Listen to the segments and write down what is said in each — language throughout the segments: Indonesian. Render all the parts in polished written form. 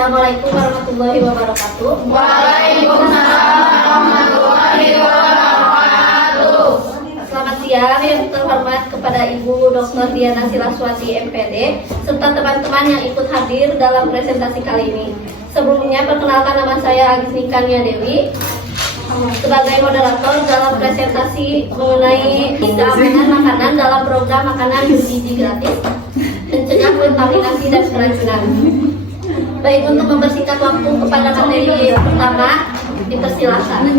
Assalamualaikum warahmatullahi wabarakatuh. Waalaikumsalam warahmatullahi wabarakatuh. Selamat siang yang terhormat kepada Ibu Dr. Diana Silaswati MPD serta teman-teman yang ikut hadir dalam presentasi kali ini. Sebelumnya perkenalkan, nama saya Agis Nikania Dewi sebagai moderator dalam presentasi mengenai keamanan makanan dalam program makanan bergizi gratis mencegah kontaminasi dan keracunan. Baik, untuk mempersingkat waktu kepada materi pertama, dipersilakan.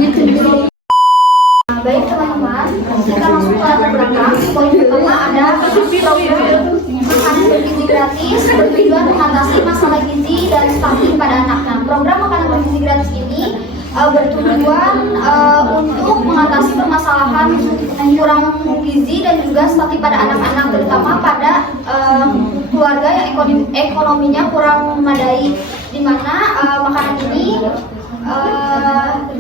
Baik teman-teman, kita masuk ke latar belakang. Poin pertama ada program makanan bergizi gratis bertujuan mengatasi masalah gizi dan stunting pada anak. Nah, program makanan bergizi gratis ini bertujuan untuk mengatasi permasalahan kurang gizi dan juga stunting pada anak-anak, terutama pada keluarga yang ekonominya kurang memadai, di mana makanan ini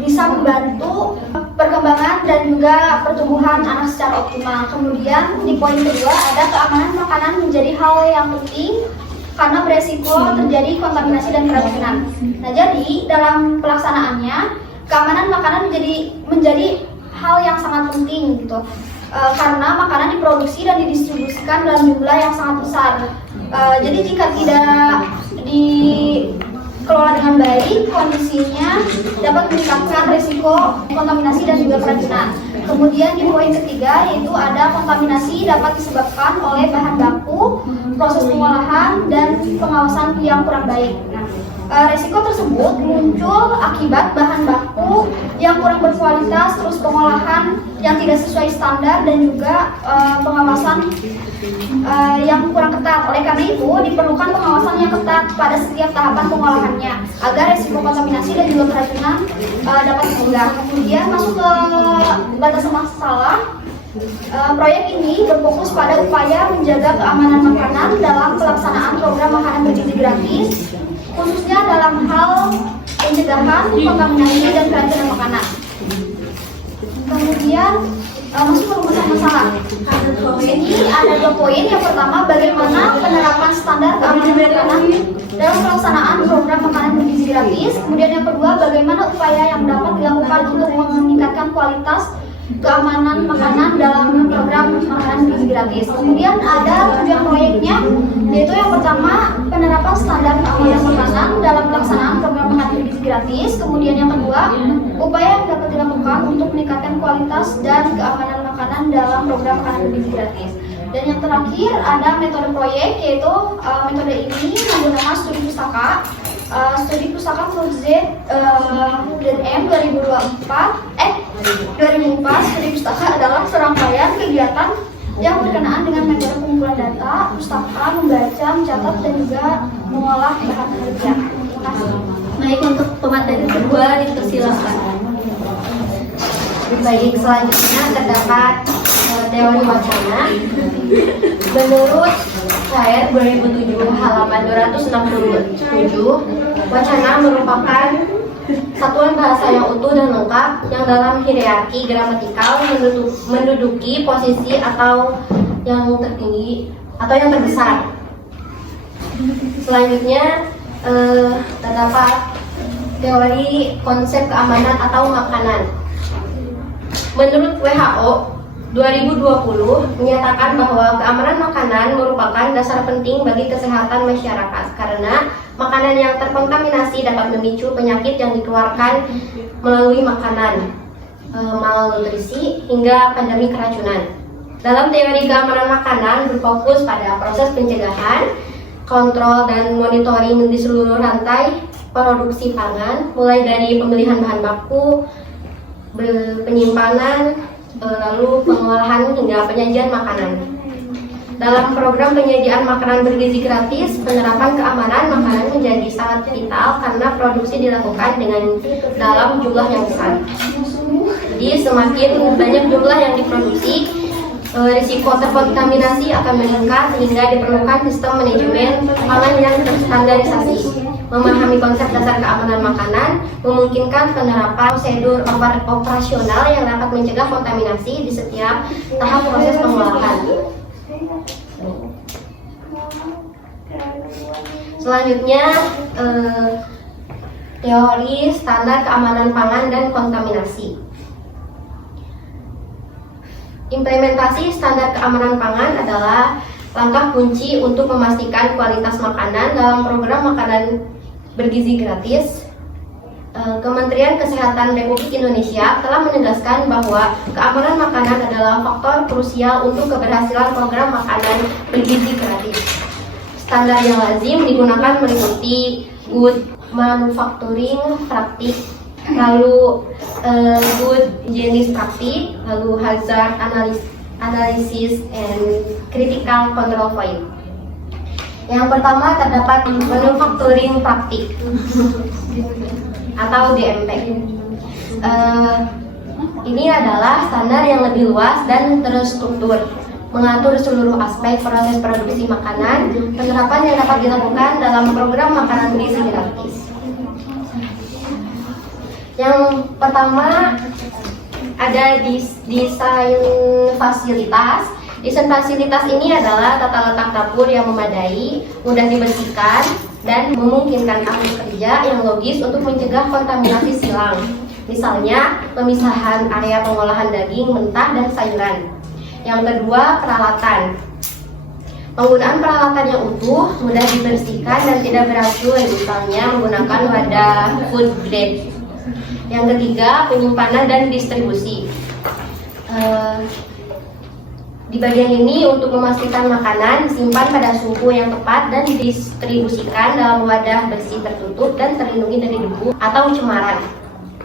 bisa membantu perkembangan dan juga pertumbuhan anak secara optimal. Kemudian di poin kedua ada keamanan makanan menjadi hal yang penting karena beresiko terjadi kontaminasi dan keracunan. Nah, jadi dalam pelaksanaannya keamanan makanan menjadi hal yang sangat penting gitu. Karena makanan diproduksi dan didistribusikan dalam jumlah yang sangat besar. Jadi jika tidak dikelola dengan baik, kondisinya dapat meningkatkan risiko kontaminasi dan juga keracunan. Kemudian di poin ketiga yaitu ada kontaminasi dapat disebabkan oleh bahan baku, proses pengolahan, dan pengawasan yang kurang baik. Risiko tersebut muncul akibat bahan baku yang kurang berkualitas, terus pengolahan yang tidak sesuai standar, dan juga pengawasan yang kurang ketat. Oleh karena itu, diperlukan pengawasan yang ketat pada setiap tahapan pengolahannya agar risiko kontaminasi dan juga keracunan dapat dicegah. Kemudian masuk ke batasan masalah. Proyek ini berfokus pada upaya menjaga keamanan makanan dalam pelaksanaan program makanan bergizi gratis, khususnya dalam hal pencegahan kontaminasi dan keracunan makanan. Kemudian masuk ke rumusan masalah. Ini ada 2 poin. Yang pertama, bagaimana penerapan standar keamanan makanan dalam pelaksanaan program makanan bergizi gratis. Kemudian yang kedua, bagaimana upaya yang dapat dilakukan untuk meningkatkan kualitas keamanan makanan dalam program makanan bergizi gratis. Kemudian ada tujuan proyeknya, yaitu yang pertama, penerapan standar keamanan makanan dalam pelaksanaan program makanan bergizi gratis. Kemudian yang kedua, upaya yang dapat dilakukan untuk meningkatkan kualitas dan keamanan makanan dalam program makanan bergizi gratis. Dan yang terakhir ada metode proyek, yaitu metode ini menggunakan studi pustaka. Studi pustaka Project ZM 2004. Studi pustaka adalah serangkaian kegiatan yang berkenaan dengan metode pengumpulan data, pustaka, membaca, mencatat, dan juga mengolah bahan penelitian. Terima kasih. Baik, untuk pemateri kedua dipersilakan. Baik, selanjutnya terdapat teori wacana. Menurut Cair 2007 halaman 267, wacana merupakan satuan bahasa yang utuh dan lengkap yang dalam hierarki gramatikal menduduki posisi atau yang tertinggi atau yang terbesar. Selanjutnya terdapat teori konsep keamanan atau makanan. Menurut WHO 2020 menyatakan bahwa keamanan makanan merupakan dasar penting bagi kesehatan masyarakat karena makanan yang terkontaminasi dapat memicu penyakit yang dikeluarkan melalui makanan, malnutrisi, hingga pandemi keracunan. Dalam teori keamanan makanan berfokus pada proses pencegahan, kontrol, dan monitoring di seluruh rantai produksi pangan, mulai dari pemilihan bahan baku, penyimpanan, lalu pengolahan hingga penyajian makanan. Dalam program penyediaan makanan bergizi gratis, penerapan keamanan makanan menjadi sangat vital karena produksi dilakukan dengan dalam jumlah yang besar. Jadi semakin banyak jumlah yang diproduksi, risiko terkontaminasi akan meningkat sehingga diperlukan sistem manajemen pangan yang terstandarisasi. Memahami konsep dasar keamanan makanan memungkinkan penerapan prosedur operasional yang dapat mencegah kontaminasi di setiap tahap proses pengolahan. Selanjutnya teori standar keamanan pangan dan kontaminasi. Implementasi standar keamanan pangan adalah langkah kunci untuk memastikan kualitas makanan dalam program makanan bergizi gratis. Kementerian Kesehatan Republik Indonesia telah menegaskan bahwa keamanan makanan adalah faktor krusial untuk keberhasilan program makanan bergizi gratis. Standar yang lazim digunakan meliputi good manufacturing praktik, lalu good jenis praktik, lalu hazard analysis and critical control point. Yang pertama terdapat manufacturing praktik atau GMP. Ini adalah standar yang lebih luas dan terstruktur, mengatur seluruh aspek proses produksi makanan. Penerapan yang dapat dilakukan dalam program makanan bergizi gratis. Yang pertama ada desain fasilitas. Desain fasilitas ini adalah tata letak dapur yang memadai, mudah dibersihkan, dan memungkinkan ahli kerja yang logis untuk mencegah kontaminasi silang. Misalnya, pemisahan area pengolahan daging mentah dan sayuran. Yang kedua, peralatan. Penggunaan peralatan yang utuh, mudah dibersihkan dan tidak beracun, misalnya menggunakan wadah food grade. Yang ketiga, penyimpanan dan distribusi. Di bagian ini untuk memastikan makanan disimpan pada suhu yang tepat dan didistribusikan dalam wadah bersih tertutup dan terlindungi dari debu atau cemaran.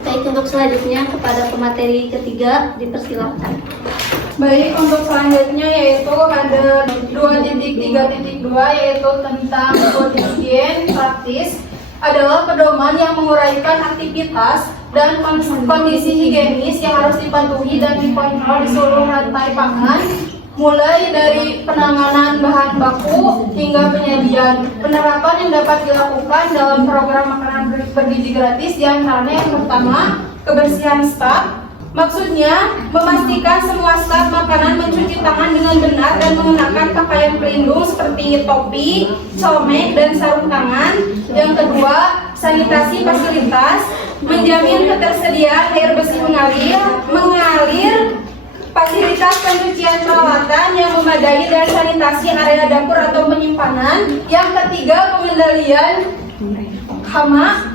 Baik, untuk selanjutnya kepada pemateri ketiga dipersilakan. Baik, untuk selanjutnya yaitu ada 2.3.2 yaitu tentang food hygiene praktis, adalah pedoman yang menguraikan aktivitas dan kondisi higienis yang harus dipatuhi dan dikontrol di seluruh rantai pangan, mulai dari penanganan bahan baku hingga penyajian. Penerapan yang dapat dilakukan dalam program makanan bergizi gratis diantaranya yang pertama, kebersihan staf. Maksudnya, memastikan semua staf makanan mencuci tangan dengan benar dan mengenakan pakaian pelindung seperti topi, celemek, dan sarung tangan. Yang kedua, sanitasi fasilitas, menjamin ketersediaan air bersih mengalir, fasilitas pencucian peralatan yang memadai dan sanitasi area dapur atau penyimpanan. Yang ketiga, pengendalian hama,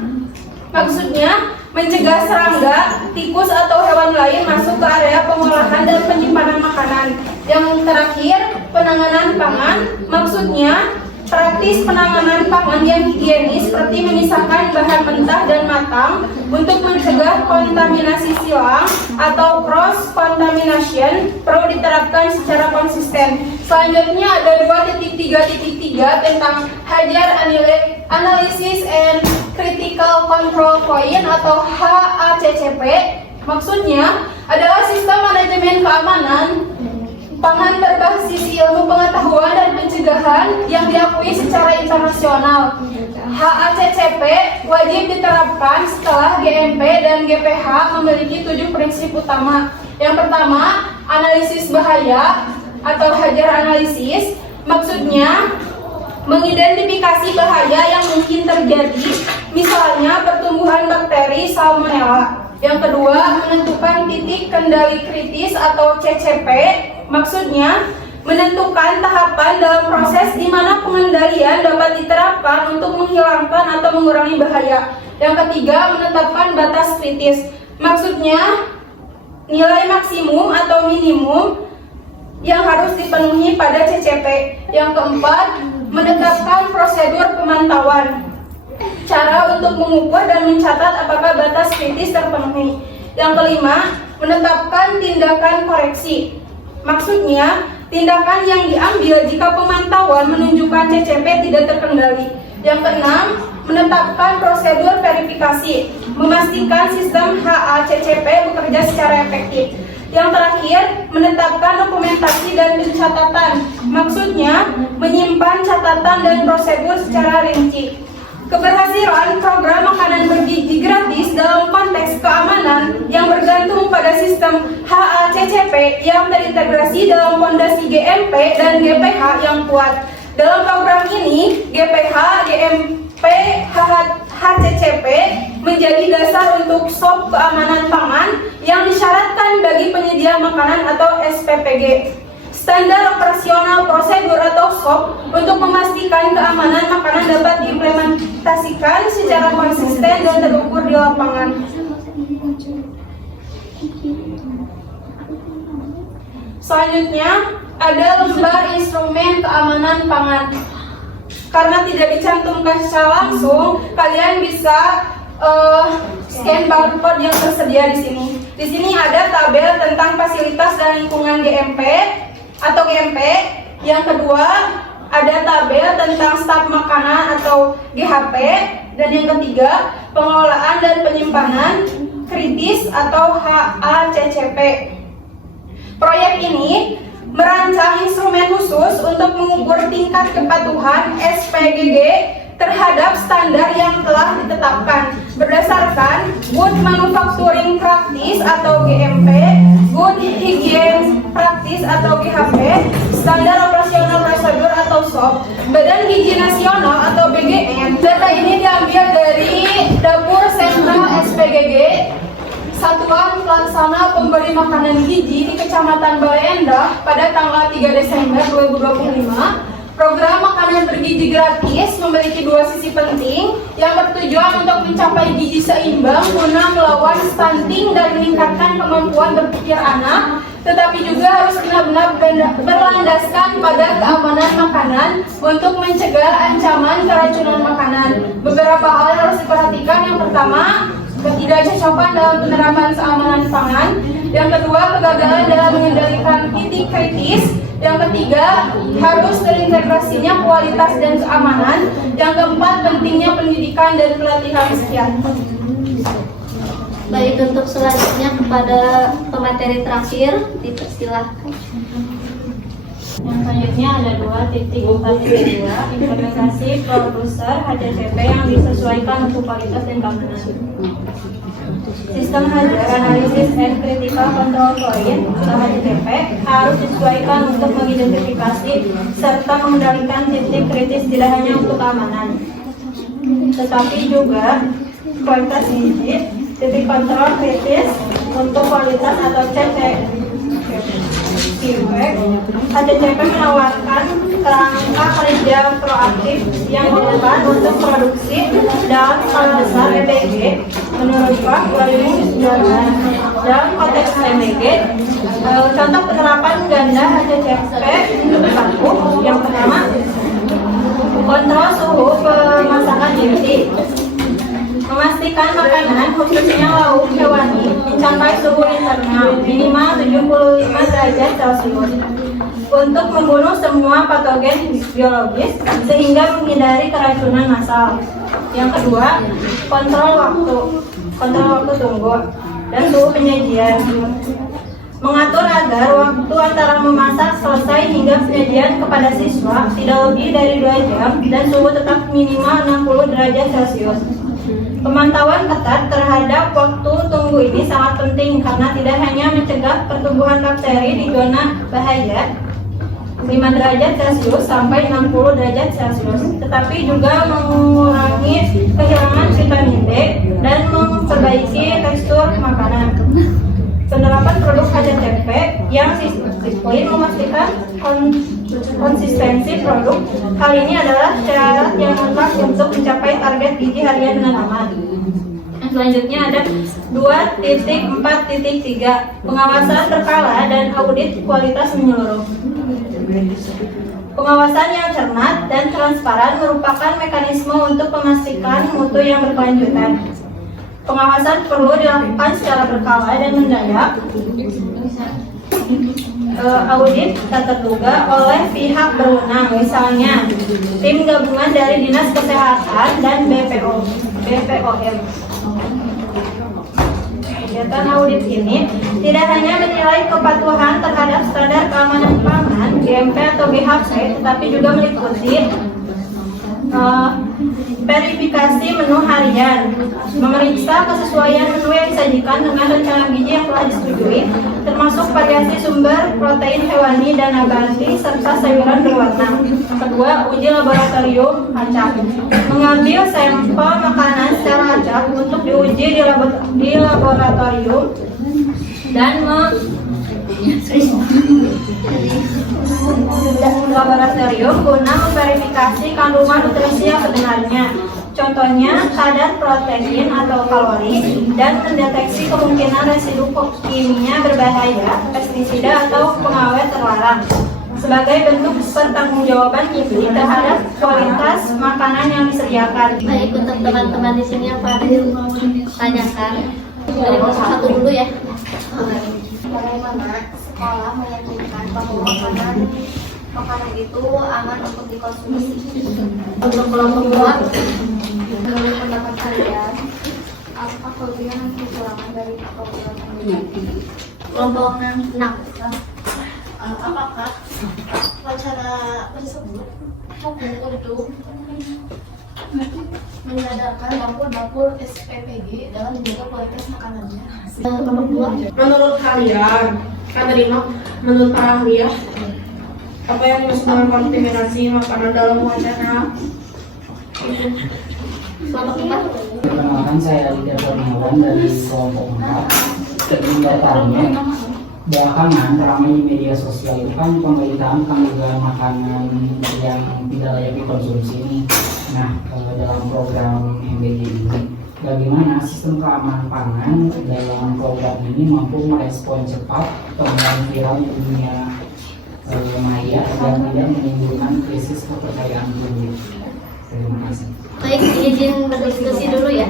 maksudnya mencegah serangga, tikus atau hewan lain masuk ke area pengolahan dan penyimpanan makanan. Yang terakhir, penanganan pangan, maksudnya praktis penanganan pangan yang higienis seperti memisahkan bahan mentah dan matang untuk mencegah kontaminasi silang atau cross contamination perlu diterapkan secara konsisten. Selanjutnya ada 2.3.3 tentang hajar analysis and critical control point atau HACCP. Maksudnya adalah sistem manajemen keamanan pangan berbasis ilmu pengetahuan dan pencegahan yang diakui secara internasional. HACCP wajib diterapkan setelah GMP dan GPH memiliki 7 prinsip utama. Yang pertama, analisis bahaya atau hajar analisis. Maksudnya mengidentifikasi bahaya yang mungkin terjadi, misalnya pertumbuhan bakteri Salmonella. Yang kedua, menentukan titik kendali kritis atau CCP. Maksudnya, menentukan tahapan dalam proses di mana pengendalian dapat diterapkan untuk menghilangkan atau mengurangi bahaya. Yang ketiga, menetapkan batas kritis. Maksudnya, nilai maksimum atau minimum yang harus dipenuhi pada CCP. Yang keempat, menetapkan prosedur pemantauan. Cara untuk mengukur dan mencatat apakah batas kritis terpenuhi. Yang kelima, menetapkan tindakan koreksi. Maksudnya, tindakan yang diambil jika pemantauan menunjukkan CCP tidak terkendali. Yang keenam, menetapkan prosedur verifikasi, memastikan sistem HACCP bekerja secara efektif. Yang terakhir, menetapkan dokumentasi dan pencatatan. Maksudnya, menyimpan catatan dan prosedur secara rinci. Keberhasilan program makanan bergizi gratis dalam konteks keamanan yang bergantung pada sistem HACCP yang terintegrasi dalam fondasi GMP dan GPH yang kuat. Dalam program ini, GPH, GMP, GMP HCCP menjadi dasar untuk SOP keamanan pangan yang disyaratkan bagi penyedia makanan atau SPPG. Standar operasional prosedur atau SOP untuk memastikan keamanan makanan dapat diimplementasikan secara konsisten dan terukur di lapangan. Selanjutnya ada lembar instrumen keamanan pangan. Karena tidak dicantumkan secara langsung, kalian bisa scan barcode yang tersedia di sini. Di sini ada tabel tentang fasilitas dan lingkungan GMP atau GMP. Yang kedua, ada tabel tentang staf makanan atau GHP. Dan yang ketiga, pengelolaan dan penyimpanan kritis atau HACCP. Proyek ini merancang instrumen khusus untuk mengukur tingkat kepatuhan SPGG terhadap standar yang telah ditetapkan berdasarkan Good Manufacturing Practice atau GMP, Good Hygiene Practice atau GHP, Standar Operasional Prosedur atau SOP, Badan Gizi Nasional atau BGN. Data ini diambil dari Dapur Sentral SPGG, Satuan Pelaksana Pemberi Makanan Gizi di Kecamatan Bale Endah pada tanggal 3 Desember 2025. Program makanan bergizi gratis memiliki dua sisi penting yang bertujuan untuk mencapai gizi seimbang guna melawan stunting dan meningkatkan kemampuan berpikir anak, tetapi juga harus benar-benar berlandaskan pada keamanan makanan untuk mencegah ancaman keracunan makanan. Beberapa hal yang harus diperhatikan: yang pertama, ketidakcocokan dalam penerapan keamanan pangan. Yang kedua, kegagalan dalam mengendalikan titik kritis. Yang ketiga, harus terintegrasinya kualitas dan keamanan. Yang keempat, pentingnya pendidikan dan pelatihan. Sekian. Baik, untuk selanjutnya kepada pemateri terakhir dipersilahkan. Yang selanjutnya ada 2.4.2 implementasi produser HCCP yang disesuaikan untuk kualitas dan keamanan. Sistem hajar analisis and critical control point atau HCCP harus disesuaikan untuk mengidentifikasi serta mengendalikan titik kritis tidak hanya untuk keamanan, tetapi juga kualitas gizi, titik kontrol kritis untuk kualitas atau CCP. HCCP menawarkan kerangka kerja proaktif yang relevan untuk produksi dalam skala besar MBG menurut Pak 2019. Dalam konteks MBG, contoh penerapan ganda HCCP satu. Yang pertama, kontrol suhu pemasakan inti. Memastikan makanan, khususnya lauk hewani, mencapai suhu internal minimal 75 derajat Celcius untuk membunuh semua patogen biologis sehingga menghindari keracunan massal. Yang kedua, kontrol waktu tunggu dan suhu penyajian. Mengatur agar waktu antara memasak selesai hingga penyajian kepada siswa tidak lebih dari 2 jam dan suhu tetap minimal 60 derajat Celcius. Pemantauan ketat terhadap waktu tunggu ini sangat penting karena tidak hanya mencegah pertumbuhan bakteri di zona bahaya 5 derajat Celcius sampai 60 derajat Celcius, tetapi juga mengurangi kehilangan vitamin D dan memperbaiki tekstur makanan. Penerapan produk HCCP yang disiplin memastikan konsistensi produk. Hal ini adalah syarat yang mutlak untuk mencapai target gizi harian dengan aman. Selanjutnya ada 2.4.3 pengawasan berkala dan audit kualitas menyeluruh. Pengawasan yang cermat dan transparan merupakan mekanisme untuk memastikan mutu yang berkelanjutan. Pengawasan perlu dilakukan secara berkala dan mendadak. Audit tak terduga oleh pihak berwenang, misalnya tim gabungan dari Dinas Kesehatan dan BPOM. Kegiatan audit ini tidak hanya menilai kepatuhan terhadap standar keamanan pangan GMP atau GHP, tetapi juga meliputi Verifikasi menu harian, memeriksa kesesuaian menu yang disajikan dengan rencana gizi yang telah disetujui, termasuk variasi sumber protein hewani dan nabati serta sayuran berwarna. Kedua, uji laboratorium acak, mengambil sampel makanan secara acak untuk diuji di laboratorium dan laboratorium guna memverifikasi kandungan nutrisi yang sebenarnya. Contohnya kadar protein atau kalori dan mendeteksi kemungkinan residu kimia berbahaya, pestisida atau pengawet terlarang. Sebagai bentuk pertanggungjawaban KIPI terhadap kualitas makanan yang disediakan. Baik, untuk teman-teman di sini yang pada tanyakan dari satu dulu ya. Bagaimana sekolah meyakinkan bahwa makanan itu aman untuk dikonsumsi? Untuk kelompok dua, Menurut pendapat kalian, apa kelebihan dan kekurangan dari program ini? kelompok 6. Apakah wacana tersebut cukup untuk menyadarkan dapur-dapur SPPG dalam menjaga kualitas makanannya? Menurut kalian, kan tadi menurut para ahli ya, apa yang dimaksud dengan kontaminasi makanan dalam wacana? Perkenalkan, saya Lidya Kurniawan dari kelompok 4. Kegiatannya belakangan ramai di media sosial itu kan pemberitaan kandungan makanan yang tidak layak dikonsumsi ini. Nah, dalam program MBG ini, bagaimana sistem keamanan pangan dalam program ini mampu merespon cepat temuan viral di dunia maya dan tidak menimbulkan krisis kepercayaan publik? Terima kasih. Baik, izin berdiskusi dulu ya.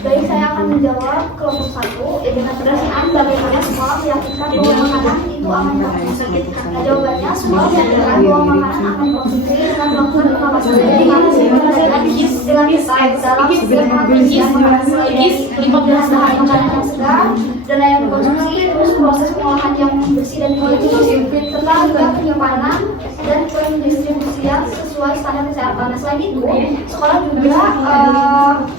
Baik, saya akan menjawab kelompok 1. Dengan pertanyaan bagaimana sekolah meyakinkan bahwa makanan itu aman dikonsumsi. Jawabannya, sekolah meyakinkan bahwa makanan aman dikonsumsi dengan melakukan pengawasan dan dengan insight dalam setiap pengisian makanan mulai dari bahan makanan yang segar dan layak dikonsumsi, terus proses pengolahan yang bersih dan higienis, serta juga penyimpanan dan pendistribusian sesuai standar kesehatan. Selain itu, sekolah juga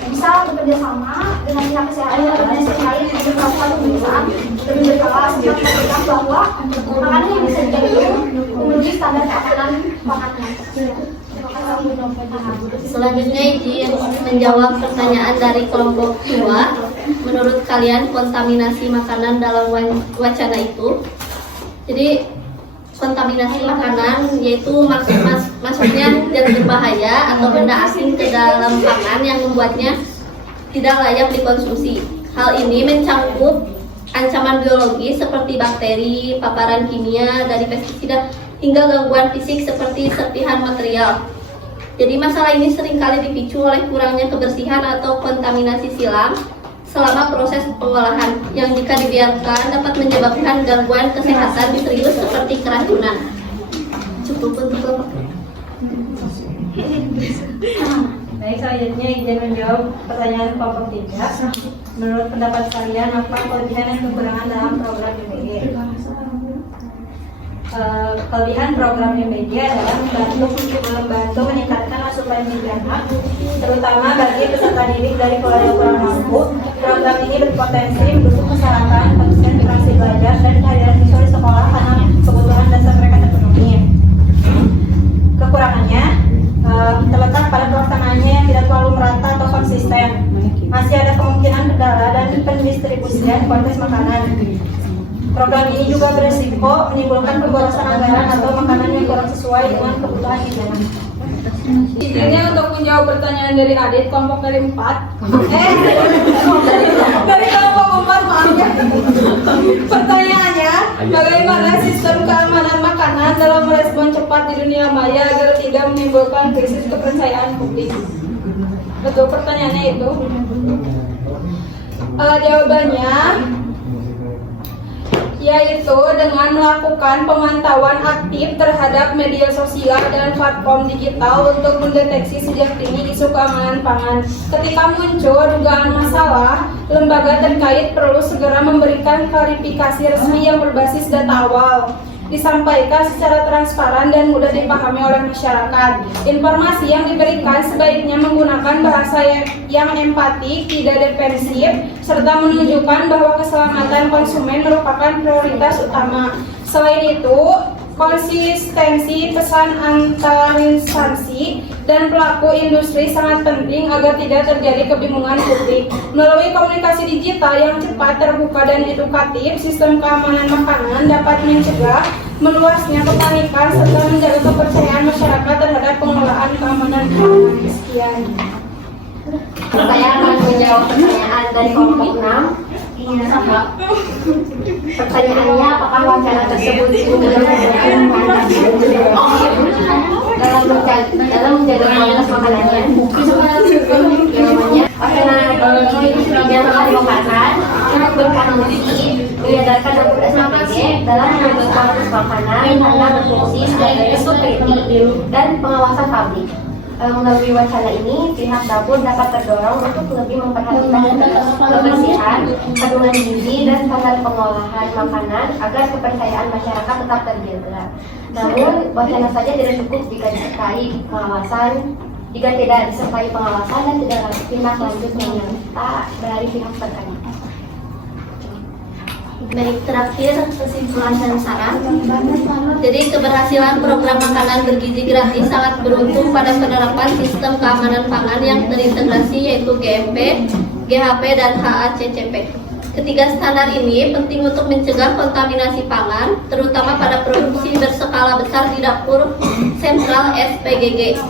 bisa bekerja sama dengan pihak kesehatan dan sekali untuk melakukan pemeriksaan lebih berkala untuk memastikan bahwa makanan yang disajikan itu memenuhi standar keamanan makanan. Selanjutnya izin menjawab pertanyaan dari kelompok 2. Menurut kalian kontaminasi makanan dalam wacana itu? Jadi kontaminasi makanan yaitu maksudnya zat berbahaya atau benda asing ke dalam pangan yang membuatnya tidak layak dikonsumsi. Hal ini mencakup ancaman biologis seperti bakteri, paparan kimia dari pestisida, hingga gangguan fisik seperti serpihan material. Jadi masalah ini seringkali dipicu oleh kurangnya kebersihan atau kontaminasi silang selama proses pengolahan yang jika dibiarkan dapat menyebabkan gangguan kesehatan serius seperti keracunan. Cukup untuk kelompok. Baik, selanjutnya izin menjawab pertanyaan kelompok 3. Menurut pendapat kalian, apa kelebihan dan kekurangan dalam program MBG? Kelebihan program MBG adalah membantu meningkatkan asupan gizi anak, terutama bagi peserta didik dari keluarga kurang mampu. Program ini berpotensi mendukung kesehatan, konsentrasi belajar, dan kehadiran siswa di sekolah karena kebutuhan dasar mereka terpenuhi. Kekurangannya terletak pada pelaksanaannya yang tidak terlalu merata atau konsisten. Masih ada kemungkinan kendala dan pendistribusian kualitas makanan. Program ini juga berisiko menimbulkan pemborosan anggaran atau makanan yang kurang sesuai dengan kebutuhan gizi anak. Izinnya untuk menjawab pertanyaan dari Adit, kelompok dari 4. Dari kelompok 4, maaf ya. Pertanyaannya, bagaimana sistem keamanan makanan dalam merespon cepat di dunia maya agar tidak menimbulkan krisis kepercayaan publik? Betul pertanyaannya itu. Jawabannya yaitu dengan melakukan pemantauan aktif terhadap media sosial dan platform digital untuk mendeteksi sejak dini isu keamanan pangan. Ketika muncul dugaan masalah, lembaga terkait perlu segera memberikan klarifikasi resmi yang berbasis data awal. disampaikan secara transparan dan mudah dipahami oleh masyarakat. Informasi yang diberikan sebaiknya menggunakan bahasa yang empatik, tidak defensif, serta menunjukkan bahwa keselamatan konsumen merupakan prioritas utama. Selain itu, konsistensi pesan antar instansi dan pelaku industri sangat penting agar tidak terjadi kebingungan publik. Melalui komunikasi digital yang cepat, terbuka, dan edukatif, sistem keamanan makanan dapat mencegah meluasnya kepanikan serta menjaga kepercayaan masyarakat terhadap pengelolaan keamanan makanan. Sekian. Saya akan menjawab pertanyaan dari kelompok 6. Pertanyaannya, apakah wacana tersebut sudah dalam menjaga kualitas makanannya? Jawabannya, wacana yang telah dimakan sangat berkontribusi menyadarkan dapur SPG dalam menjaga kualitas makanan karena berfungsi sebagai kritik dan pengawasan pabrik. Melalui wacana ini, pihak dapur dapat terdorong untuk lebih memperhatikan kebersihan, kandungan gizi, dan standar pengolahan makanan agar kepercayaan masyarakat tetap terjaga. Namun, wacana saja tidak cukup jika disertai pengawasan. Jika tidak disertai pengawasan dan tidak tindak lanjut yang nyata dari pihak terkait. Baik, terakhir kesimpulan dan saran. Jadi keberhasilan program makanan bergizi gratis sangat beruntung pada penerapan sistem keamanan pangan yang terintegrasi yaitu GMP, GHP, dan HACCP. Ketiga standar ini penting untuk mencegah kontaminasi pangan, terutama pada produksi berskala besar di dapur sentral SPGG.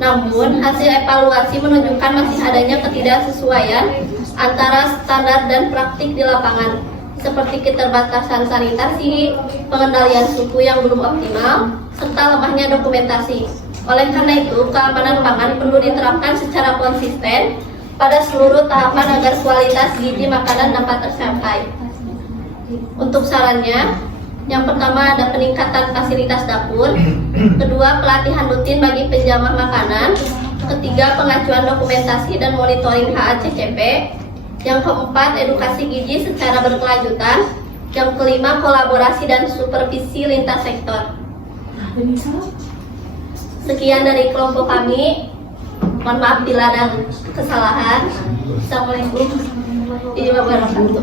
Namun, hasil evaluasi menunjukkan masih adanya ketidaksesuaian antara standar dan praktik di lapangan, seperti keterbatasan sanitasi, pengendalian suhu yang belum optimal, serta lemahnya dokumentasi. Oleh karena itu, keamanan pangan perlu diterapkan secara konsisten pada seluruh tahapan agar kualitas gizi makanan dapat tercapai. Untuk sarannya, yang pertama ada peningkatan fasilitas dapur, kedua pelatihan rutin bagi penjamah makanan, ketiga pengajuan dokumentasi dan monitoring HACCP, yang keempat edukasi gizi secara berkelanjutan, yang kelima kolaborasi dan supervisi lintas sektor. Sekian dari kelompok kami. Mohon maaf bila ada kesalahan. Assalamualaikum warahmatullahi wabarakatuh.